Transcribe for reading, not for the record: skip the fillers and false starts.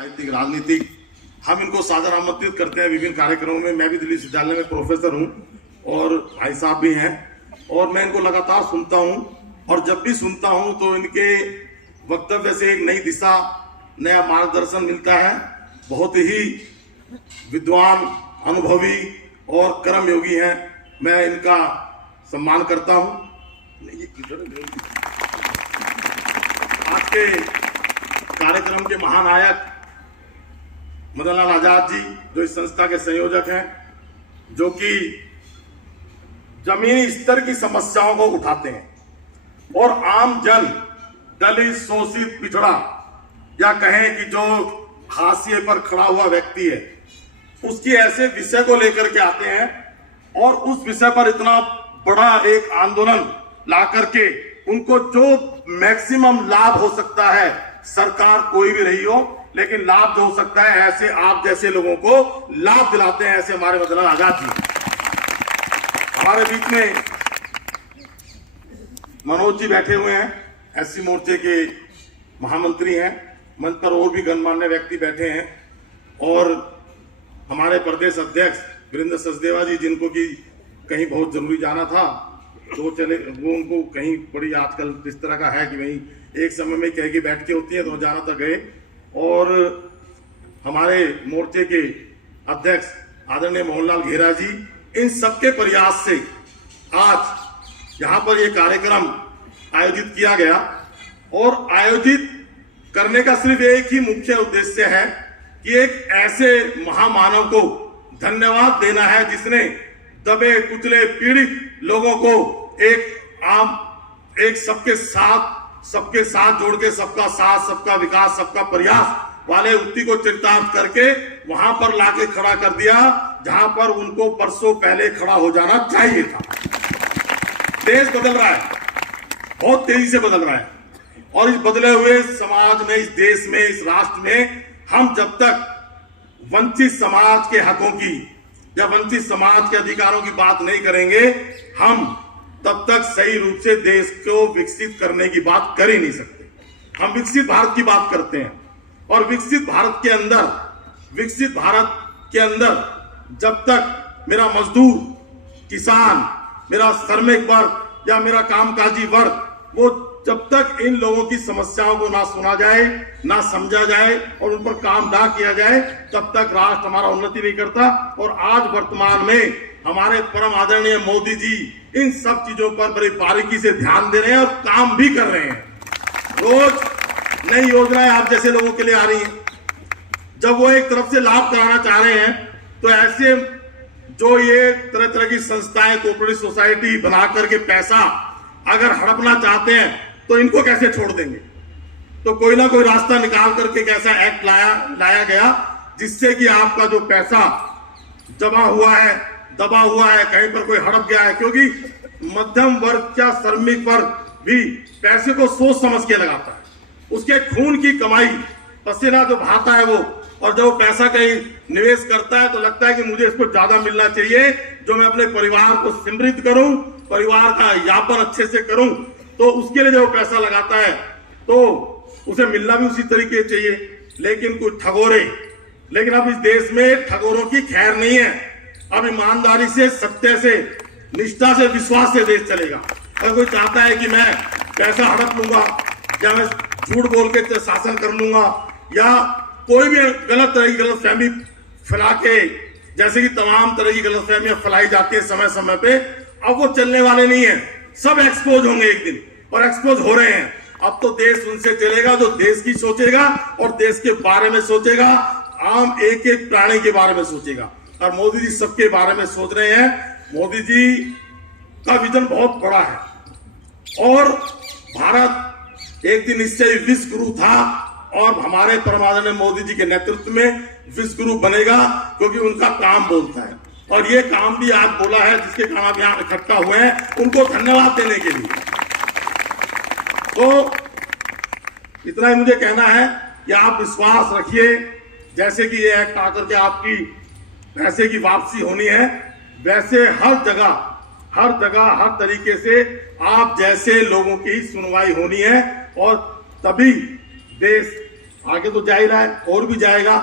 साहित्यिक राजनीतिक हम इनको सादर आमंत्रित करते हैं विभिन्न कार्यक्रमों में। मैं भी दिल्ली विश्वविद्यालय में प्रोफेसर हूं और भाई साहब भी हैं और मैं इनको लगातार सुनता हूं और जब भी सुनता हूं तो इनके वक्तव्य से एक नई दिशा, नया मार्गदर्शन मिलता है। बहुत ही विद्वान, अनुभवी और कर्मयोगी हैं। मैं इनका सम्मान करता हूं। आज के कार्यक्रम के महानायक मदन लाल आजाद जी, जो इस संस्था के संयोजक हैं, जो कि जमीनी स्तर की समस्याओं को उठाते हैं और आम जन, दलित, शोषित, पिछड़ा या कहें कि जो हाशिए पर खड़ा हुआ व्यक्ति है, उसकी ऐसे विषय को लेकर के आते हैं और उस विषय पर इतना बड़ा एक आंदोलन ला करके उनको जो मैक्सिमम लाभ हो सकता है, सरकार कोई भी रही हो, लेकिन लाभ जो हो सकता है ऐसे आप जैसे लोगों को लाभ दिलाते हैं। ऐसे हमारे मदन लाल आजाद जी। हमारे बीच में मनोज जी बैठे हुए हैं, एससी मोर्चे के महामंत्री हैं। मंच पर और भी गणमान्य व्यक्ति बैठे हैं और हमारे प्रदेश अध्यक्ष वीरेंद्र सचदेवा जी, जिनको कि कहीं बहुत जरूरी जाना था तो चले, वो उनको कहीं बड़ी आजकल इस तरह का है कि भाई एक समय में कह के बैठ के होती है तो जाना तो गए। और हमारे मोर्चे के अध्यक्ष आदरणीय मोहनलाल घेरा जी, इन सबके प्रयास से आज यहाँ पर ये कार्यक्रम आयोजित किया गया और आयोजित करने का सिर्फ एक ही मुख्य उद्देश्य है कि एक ऐसे महामानव को धन्यवाद देना है जिसने दबे कुचले पीड़ित लोगों को एक सबके साथ जोड़ के सबका साथ, सबका विकास, सबका प्रयास वाले उक्ति को चरितार्थ करके वहां पर लाके खड़ा कर दिया जहां पर उनको बरसों पहले खड़ा हो जाना चाहिए था। देश बदल रहा है, बहुत तेजी से बदल रहा है और इस बदले हुए समाज में, इस देश में, इस राष्ट्र में हम जब तक वंचित समाज के हकों की या वंचित समाज के अधिकारों की बात नहीं करेंगे, हम तब तक सही रूप से देश को विकसित करने की बात कर ही नहीं सकते। हम विकसित भारत की बात करते हैं और विकसित भारत के अंदर जब तक मेरा मजदूर, किसान, मेरा श्रमिक वर्ग या मेरा कामकाजी वर्ग, वो जब तक इन लोगों की समस्याओं को ना सुना जाए, ना समझा जाए और उन पर काम ना किया जाए, तब तक राष्ट्र हमारा उन्नति नहीं करता। और आज वर्तमान में हमारे परम आदरणीय मोदी जी इन सब चीजों पर बड़ी बारीकी से ध्यान दे रहे हैं और काम भी कर रहे हैं। रोज नई योजनाएं आप जैसे लोगों के लिए आ रही हैं। जब वो एक तरफ से लाभ कराना चाह रहे हैं तो ऐसे जो ये तरह तरह की संस्थाएं, कोऑपरेटिव सोसाइटी बना करके पैसा अगर हड़पना चाहते हैं तो इनको कैसे छोड़ देंगे? तो कोई ना कोई रास्ता निकाल करके कैसा एक्ट लाया गया जिससे कि आपका जो पैसा जमा हुआ है, दबा हुआ है, कहीं पर कोई हड़प गया है, क्योंकि मध्यम वर्ग या श्रमिक वर्ग भी पैसे को सोच समझ के लगाता है। उसके खून की कमाई, पसीना जो बहाता है वो, और जब वो पैसा कहीं निवेश करता है तो लगता है कि मुझे इसको ज्यादा मिलना चाहिए, जो मैं अपने परिवार को समृद्ध करूं, परिवार का यापन अच्छे से करूं, तो उसके लिए जब पैसा लगाता है तो उसे मिलना भी उसी तरीके चाहिए। लेकिन कुछ ठगोरे, लेकिन अब इस देश में ठगोरों की खैर नहीं है। अब ईमानदारी से, सत्य से, निष्ठा से, विश्वास से देश चलेगा। अगर कोई चाहता है कि मैं पैसा हड़प लूंगा या मैं झूठ बोल के शासन कर लूंगा या कोई भी गलत तरह की गलतफहमी फैला के, जैसे कि तमाम तरह की गलतफहमियां फैलाई जाती है समय समय पे, अब वो चलने वाले नहीं है। सब एक्सपोज होंगे एक दिन और एक्सपोज हो रहे हैं। अब तो देश उनसे चलेगा जो देश की सोचेगा और देश के बारे में सोचेगा, आम एक एक प्राणी के बारे में सोचेगा। और मोदी जी सबके बारे में सोच रहे हैं। मोदी जी का विजन बहुत बड़ा है और भारत एक दिन निश्चय विश्व गुरु था और हमारे परम आदरणीय मोदी जी के नेतृत्व में विश्व गुरु बनेगा, क्योंकि उनका काम बोलता है और ये काम भी आज बोला है, जिसके कारण आप यहाँ इकट्ठा हुए हैं उनको धन्यवाद देने के लिए। तो इतना ही मुझे कहना है कि आप विश्वास रखिए, जैसे कि ये एक्ट आकर के आपकी पैसे की वापसी होनी है, वैसे हर जगह हर तरीके से आप जैसे लोगों की सुनवाई होनी है और तभी देश आगे तो जा ही रहा है और भी जाएगा।